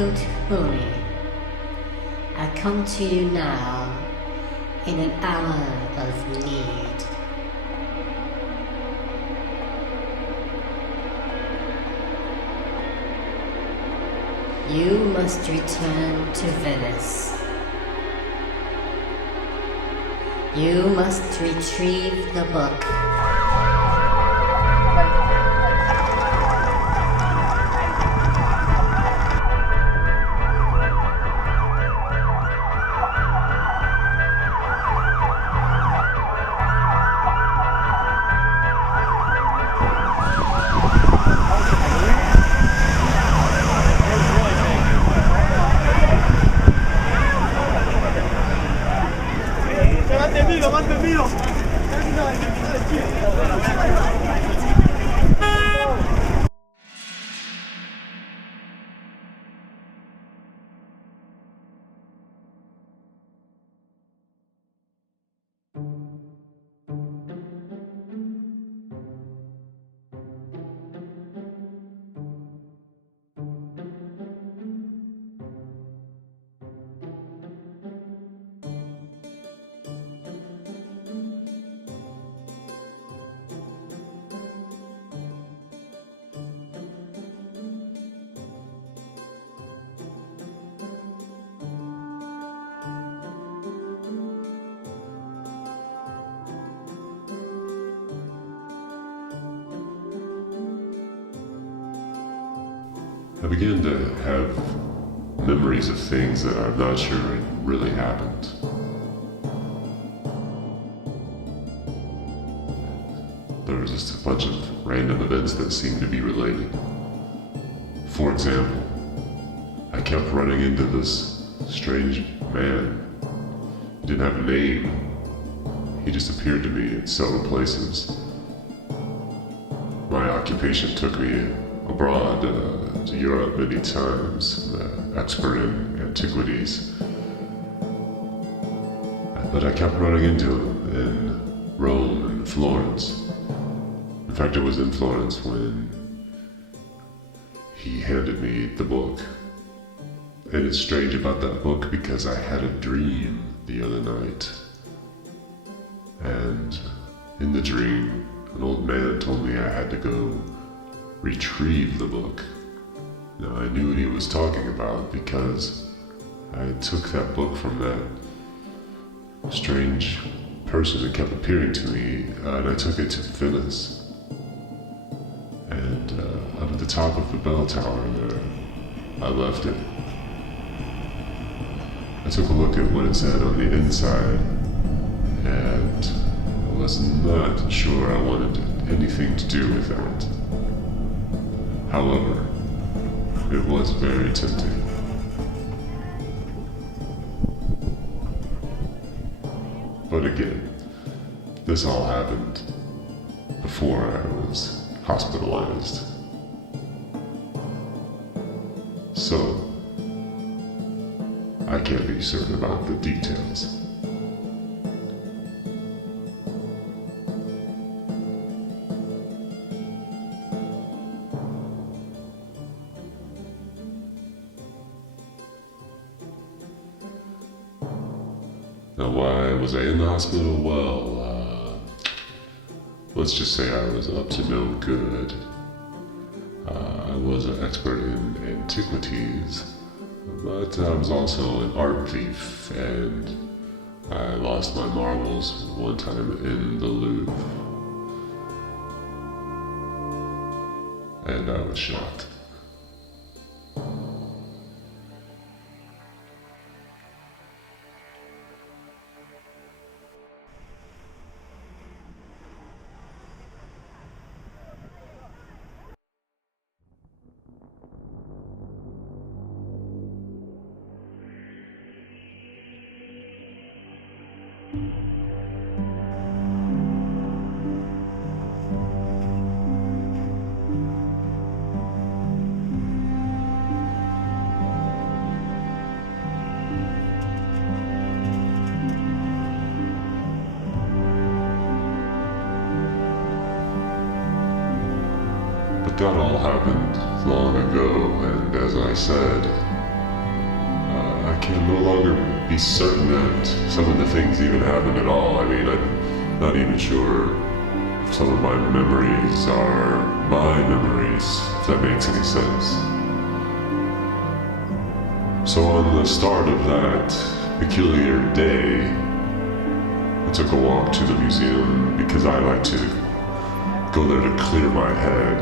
Huni, I come to you now in an hour of need. You must return to Venice. You must retrieve the book. I began to have memories of things that I'm not sure really happened. There was just a bunch of random events that seemed to be related. For example, I kept running into this strange man. He didn't have a name. He just appeared to me in several places. My occupation took me abroad to Europe many times, expert in antiquities. But I kept running into him in Rome and Florence. In fact, it was in Florence when he handed me the book. And it's strange about that book because I had a dream the other night. And in the dream, an old man told me I had to go retrieve the book. Now, I knew what he was talking about because I took that book from that strange person that kept appearing to me, and I took it to Venice. And up at the top of the bell tower there, I left it. I took a look at what it said on the inside, and I was not sure I wanted anything to do with that. However, it was very tempting. But again, this all happened before I was hospitalized. So, I can't be certain about the details. Now, why was I in the hospital? Well, let's just say I was up to no good. I was an expert in antiquities, but I was also an art thief, and I lost my marbles one time in the Louvre. And I was shot. That all happened long ago, and as I said, can no longer be certain that some of the things even happened at all. I mean, I'm not even sure if some of my memories are my memories, if that makes any sense. So on the start of that peculiar day, I took a walk to the museum because I like to go there to clear my head.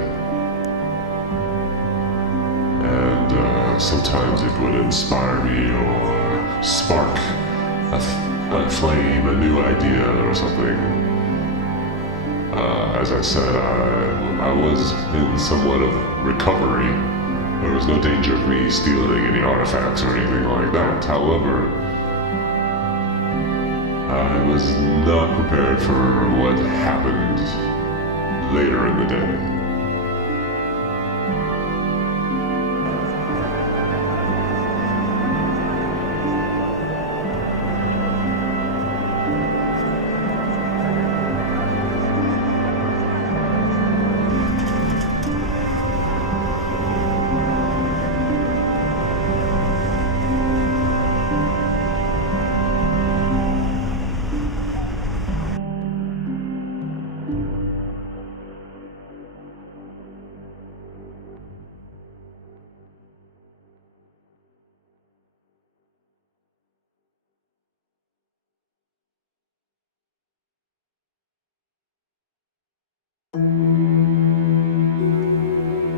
And sometimes it would inspire me or spark a flame, a new idea or something. As I said, I was in somewhat of recovery. There was no danger of me stealing any artifacts or anything like that. However, I was not prepared for what happened later in the day.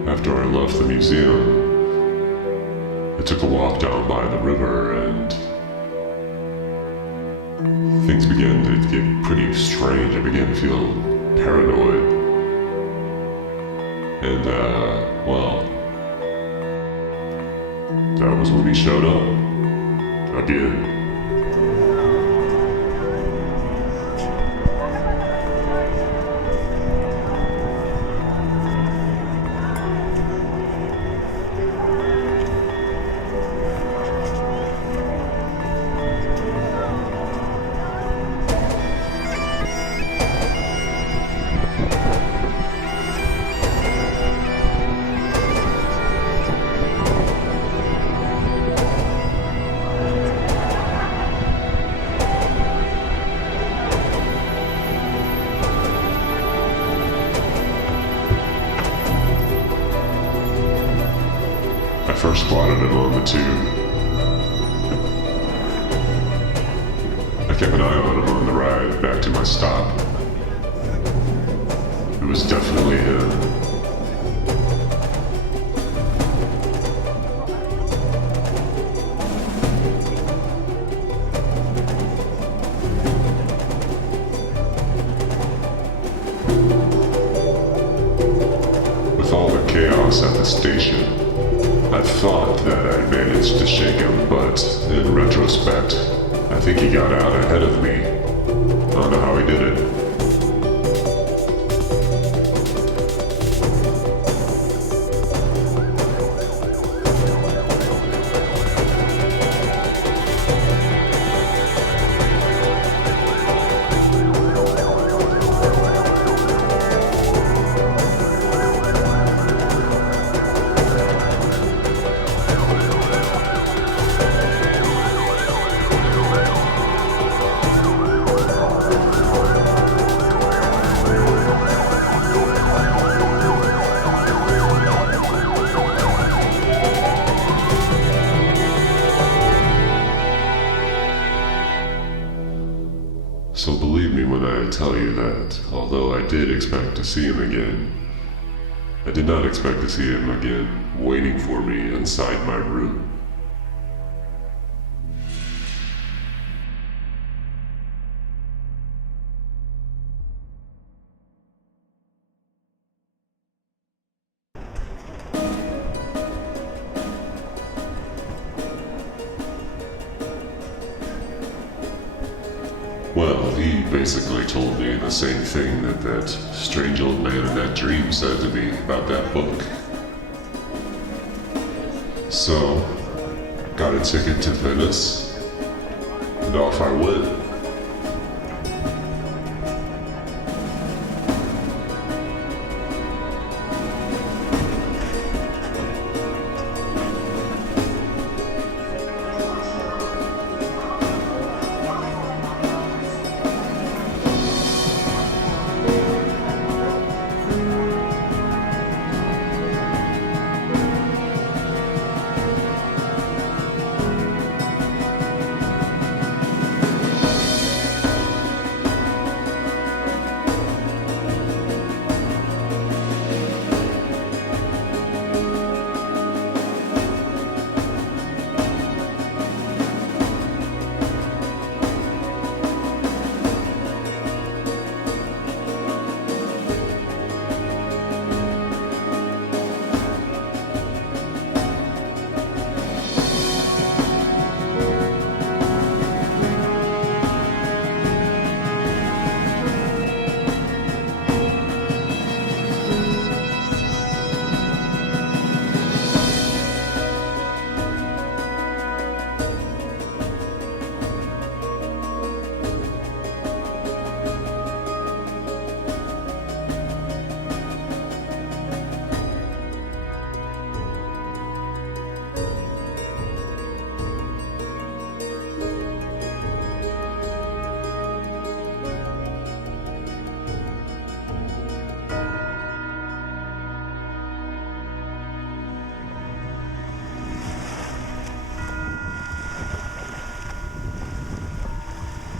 After I left the museum, I took a walk down by the river and things began to get pretty strange. I began to feel paranoid. And, well, that was when he showed up. Again. I first spotted him on the tube. I kept an eye on him on the ride back to my stop. It was definitely him. With all the chaos at the station, I thought that I managed to shake him, but in retrospect, I think he got out ahead of me. I don't know how he did it. So believe me when I tell you that, although I did expect to see him again, I did not expect to see him again waiting for me inside my room. Well, he basically told me the same thing that that strange old man in that dream said to me about that book. So, got a ticket to Venice, and off I went.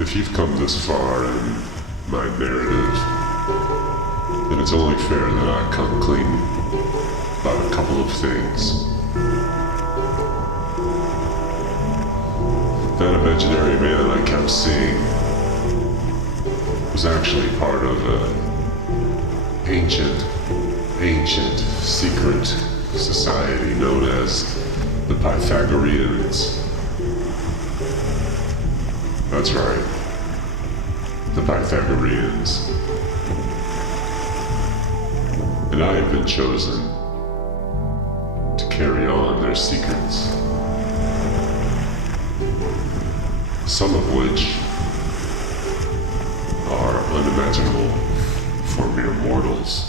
If you've come this far in my narrative, then it's only fair that I come clean about a couple of things. That imaginary man I kept seeing was actually part of an ancient secret society known as the Pythagoreans. That's right, the Pythagoreans. And I have been chosen to carry on their secrets, some of which are unimaginable for mere mortals.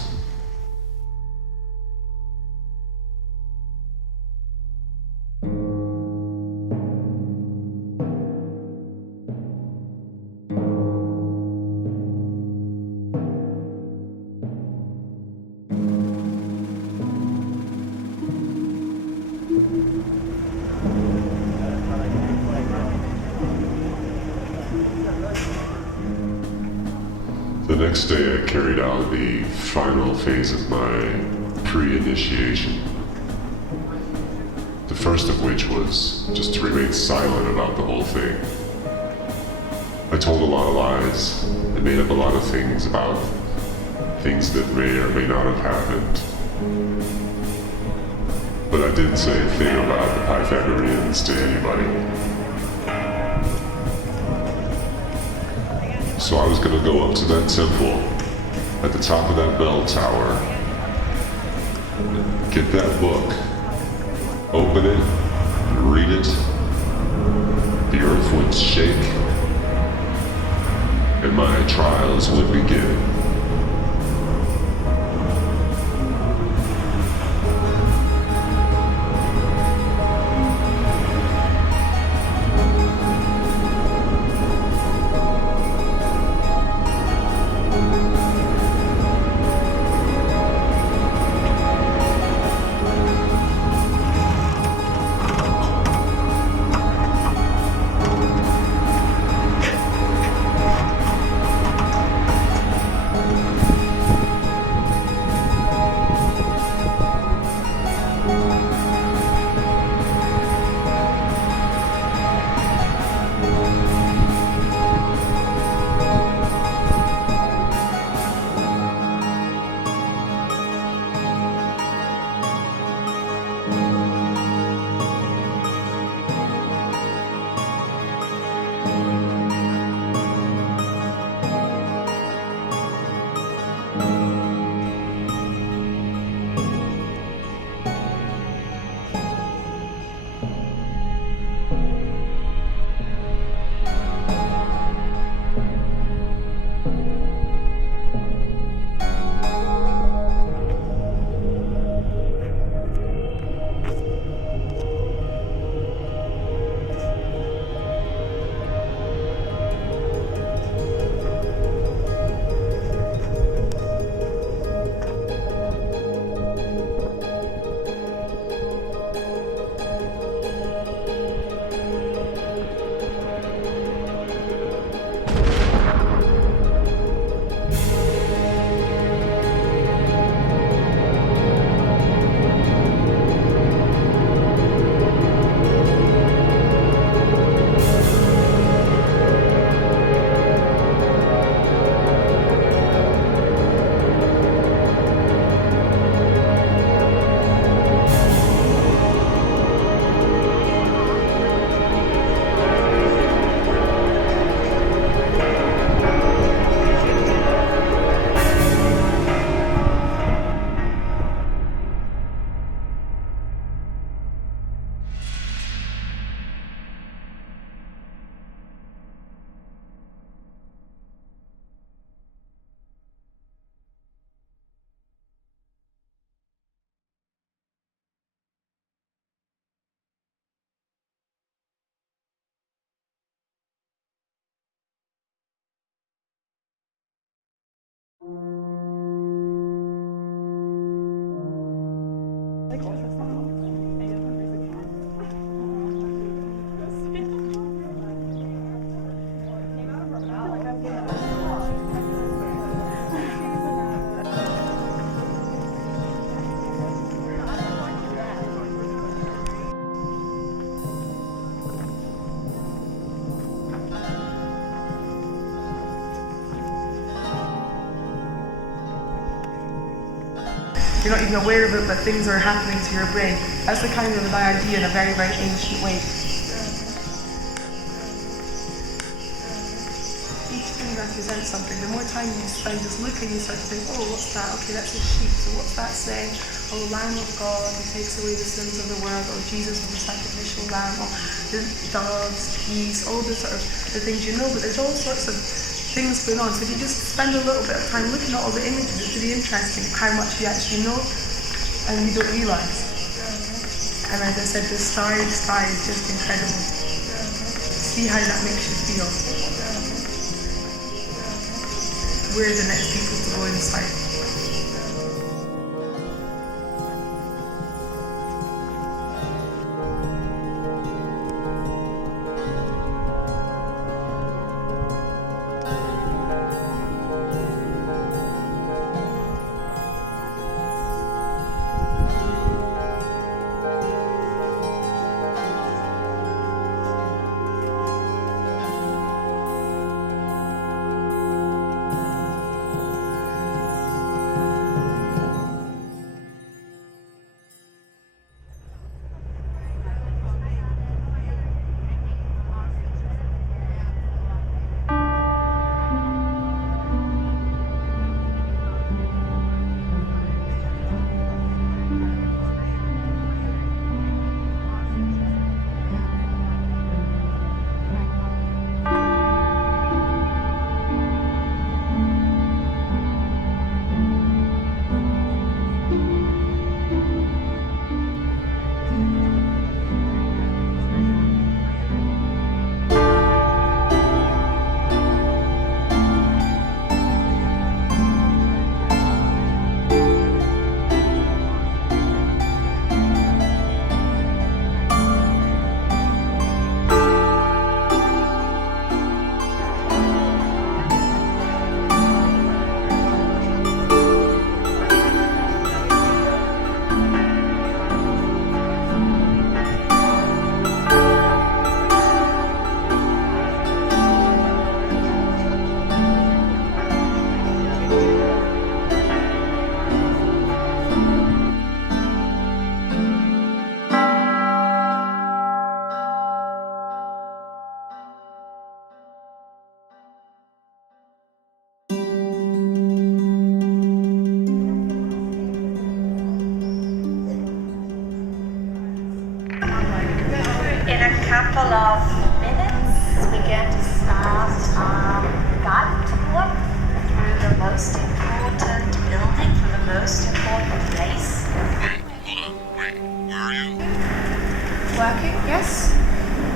The next day I carried out the final phase of my pre-initiation. The first of which was just to remain silent about the whole thing. I told a lot of lies and made up a lot of things about things that may or may not have happened. But I didn't say a thing about the Pythagoreans to anybody. So I was going to go up to that temple at the top of that bell tower, get that book, open it, read it, the earth would shake, and my trials would begin. you're not even aware of it, but things are happening to your brain. That's the kind of idea in a very, very ancient way. Each thing represents something. The more time you spend just looking, you start to think, oh, what's that? Okay, that's a sheep. So what's that saying? Oh, Lamb of God who takes away the sins of the world, or Jesus was the sacrificial lamb, or the doves, peace, all the sort of the things you know, but there's all sorts of things going on. So if you just spend a little bit of time looking at all the images, it's really interesting how much you actually know and you don't realise. And as I said, the starry sky is just incredible. See how that makes you feel. We're the next people to go inside. Couple of minutes, we're going to start our guided tour through the most important building, through the most important place. Wait, where are you? Working, yes.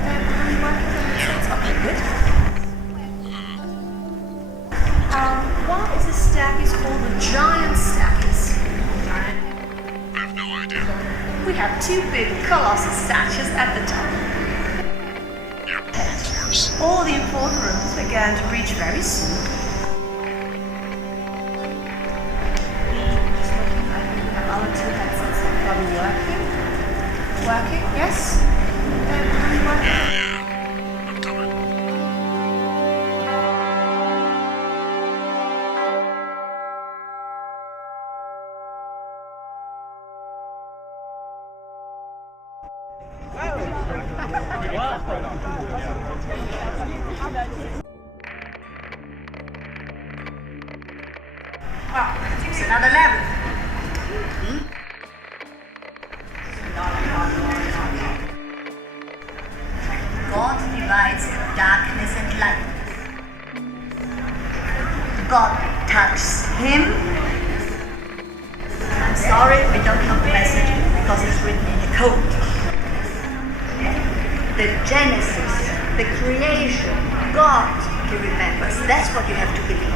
How are you working the headsets? Okay, good. Why is this staircase called the giant staircase? I have no idea. We have two big colossal statues at the top. All the important rooms we're going to reach very soon. Just looking, I think we have other two headsets that are probably working. Working, yes? How are you working? Yeah, I'm coming. Oh, it's another level. God divides darkness and light. God touches him. I'm sorry, we don't have the message because it's written in the code. The Genesis, the creation, God, he remembers. That's what you have to believe.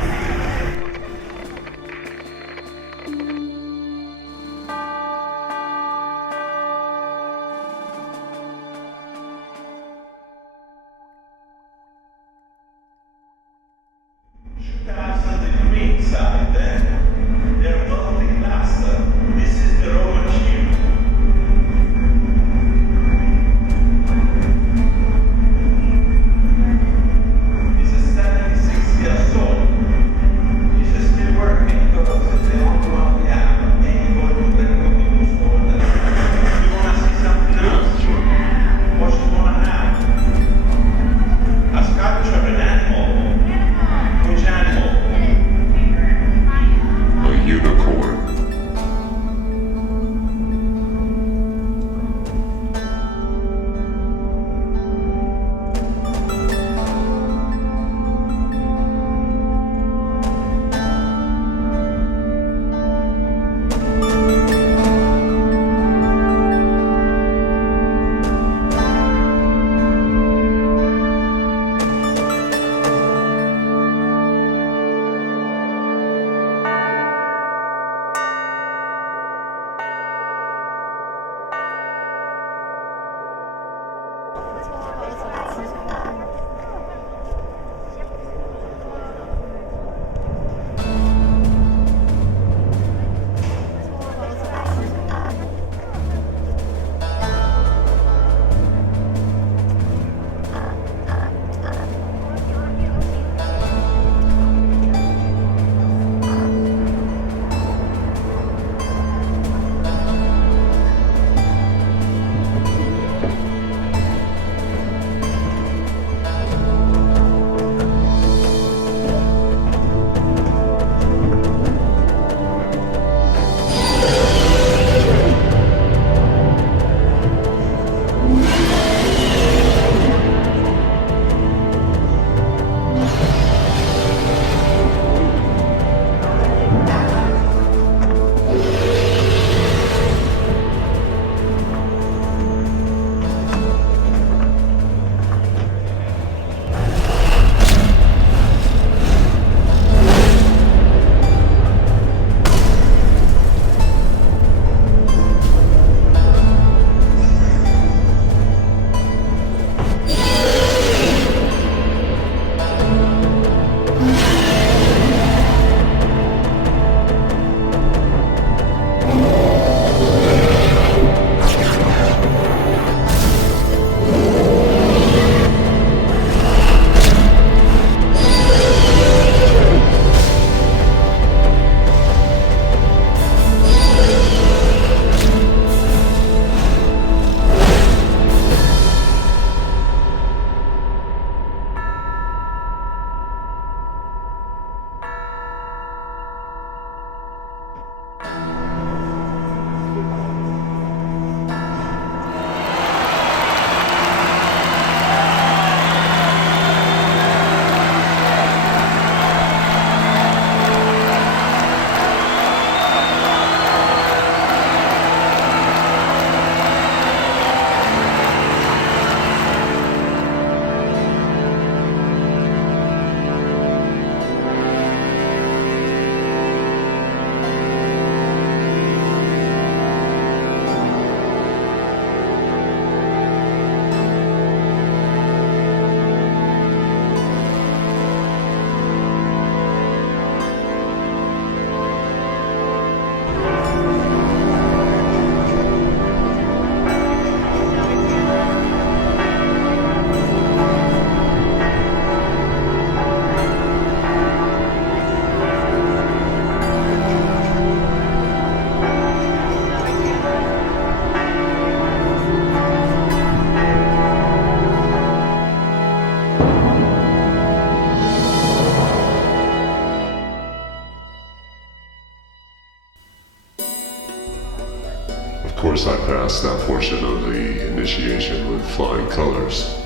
course, I passed that portion of the initiation with flying colors.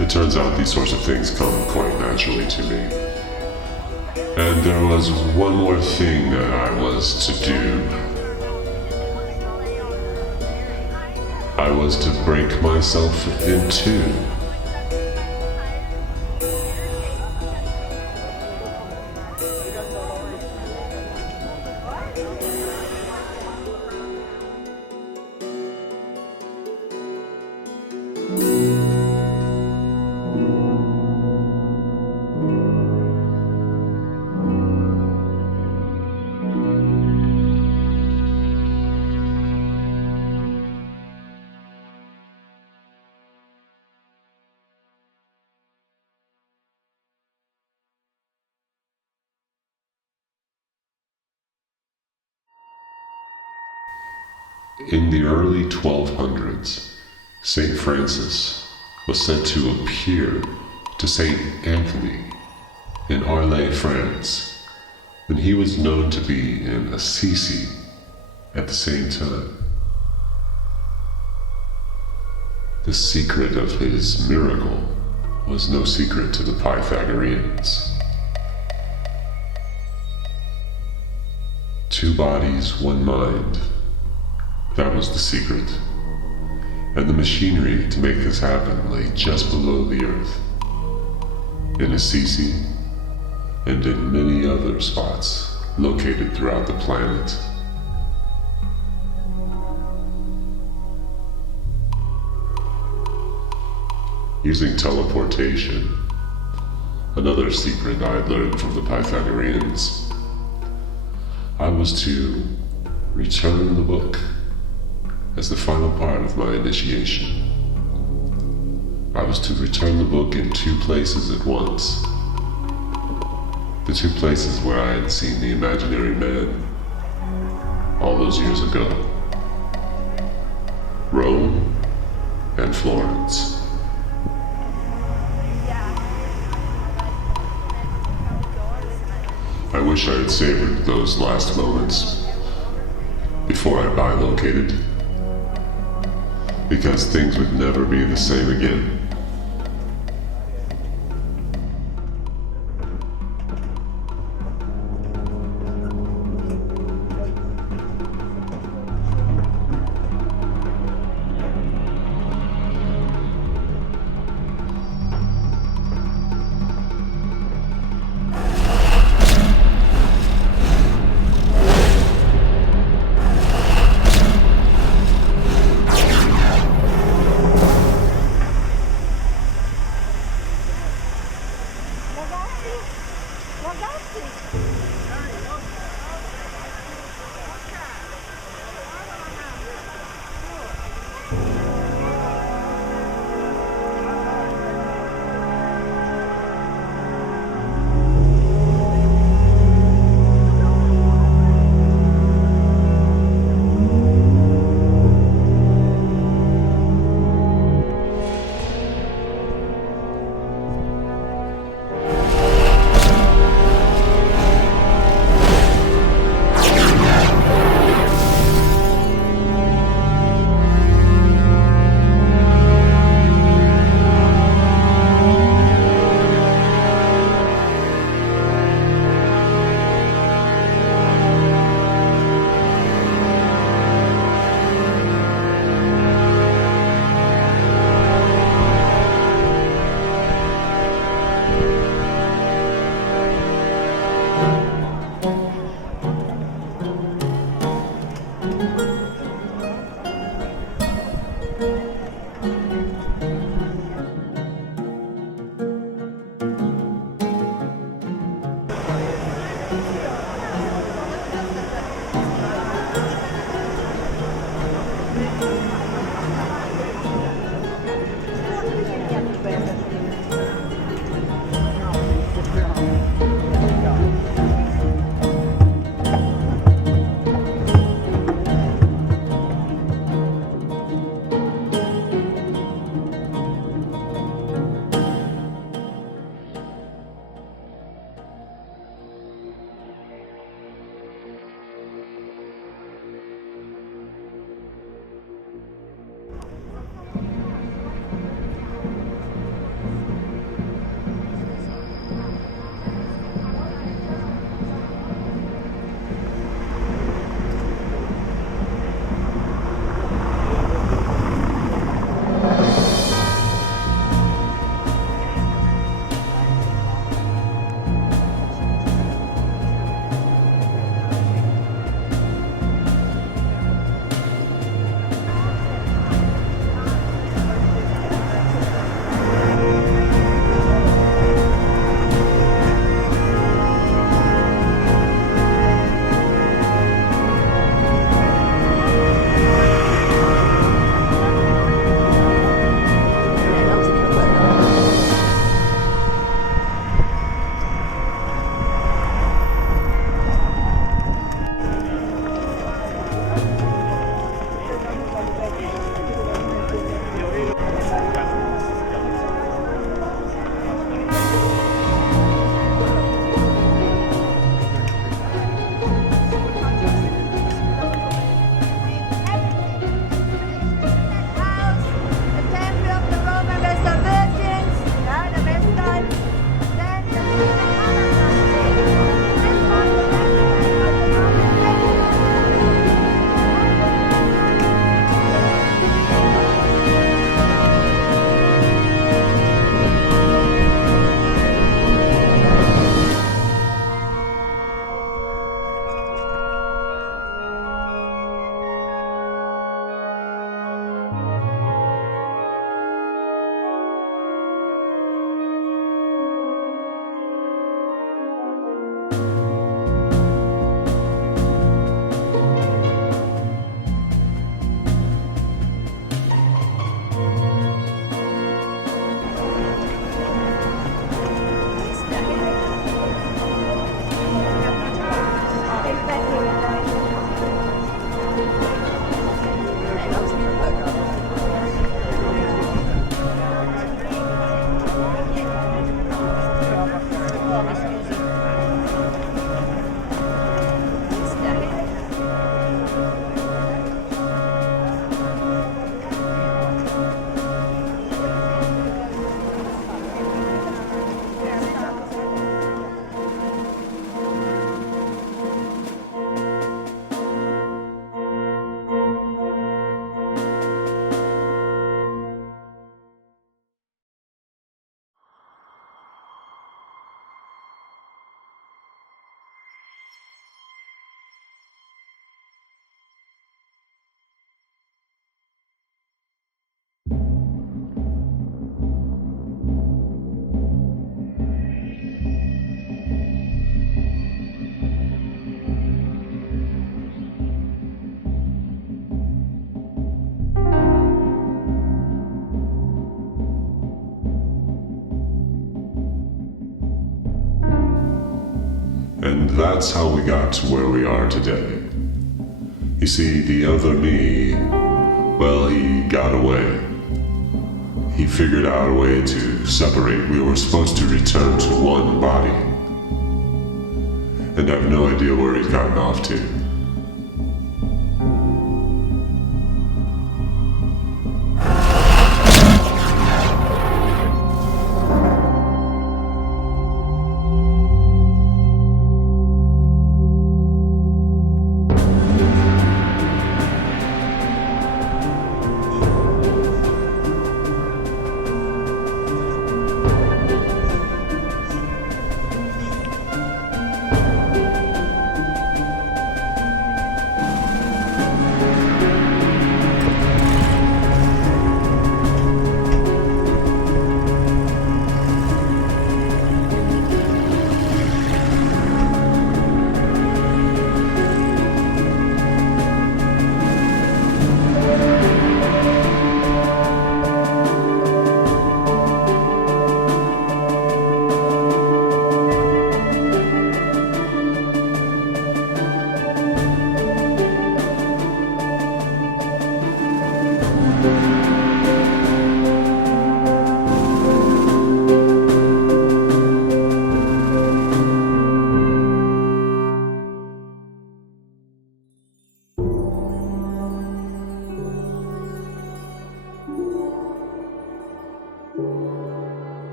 It turns out these sorts of things come quite naturally to me. And there was one more thing that I was to do. I was to break myself in two. In the early 1200s, St. Francis was said to appear to St. Anthony in Arles, France, when he was known to be in Assisi at the same time. The secret of his miracle was no secret to the Pythagoreans. Two bodies, one mind. That was the secret. And the machinery to make this happen lay just below the earth, in Assisi and in many other spots located throughout the planet. Using teleportation, another secret I had learned from the Pythagoreans, I was to return the book as the final part of my initiation. I was to return the book in two places at once. The two places where I had seen the imaginary man all those years ago. Rome and Florence. I wish I had savored those last moments before I bilocated, because things would never be the same again. that's how we got to where we are today. You see, the other me, well, he got away. He figured out a way to separate. We were supposed to return to one body. And I have no idea where he's gotten off to.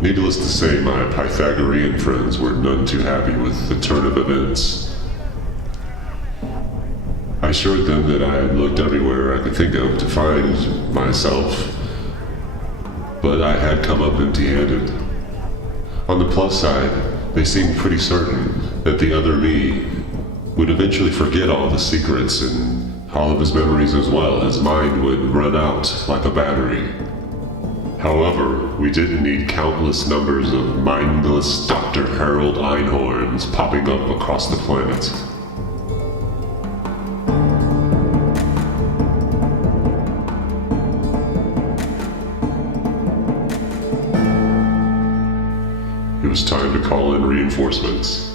Needless to say, my Pythagorean friends were none too happy with the turn of events. I assured them that I had looked everywhere I could think of to find myself, but I had come up empty-handed. On the plus side, they seemed pretty certain that the other me would eventually forget all the secrets and all of his memories as well. His mind would run out like a battery. However, we didn't need countless numbers of mindless Dr. Harold Einhorns popping up across the planet. It was time to call in reinforcements.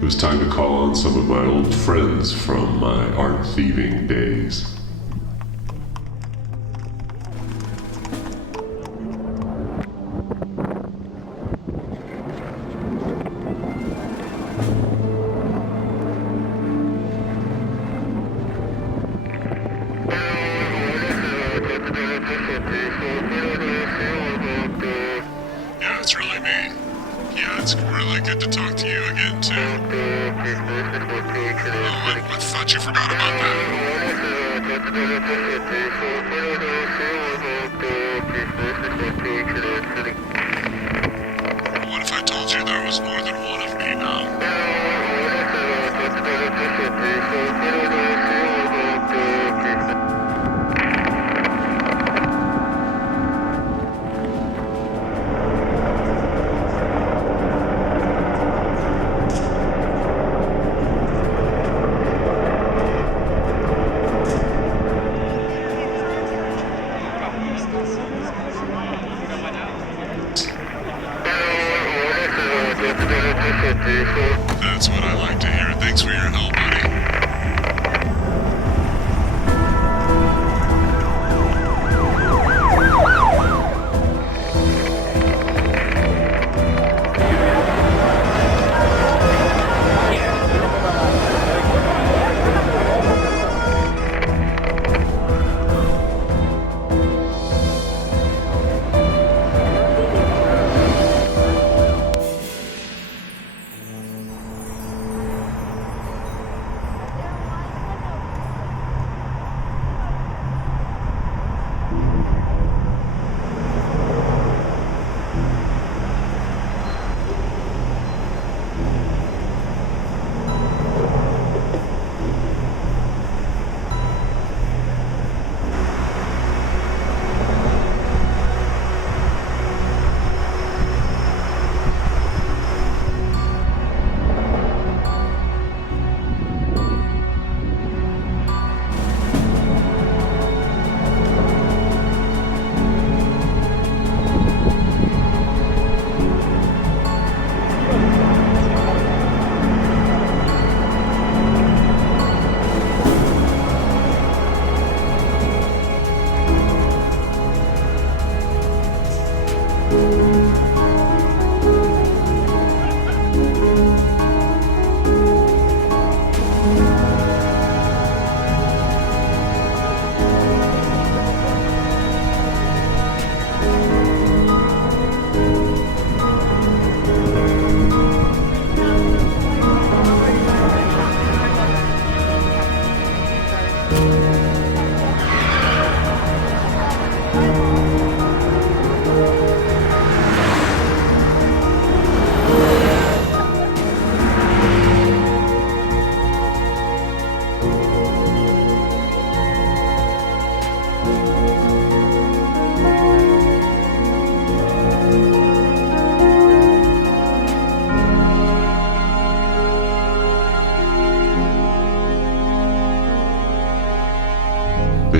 It was time to call on some of my old friends from my art thieving days. Yeah, it's really me. Yeah, it's really good to talk to you again, too. Oh, I thought you forgot about that. What if I told you there was more than one of me now? That's what I like to hear. Thanks for your help, buddy.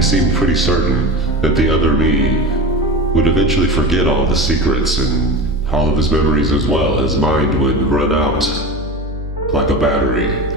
seemed pretty certain that the other me would eventually forget all the secrets and all of his memories as well. His mind would run out like a battery.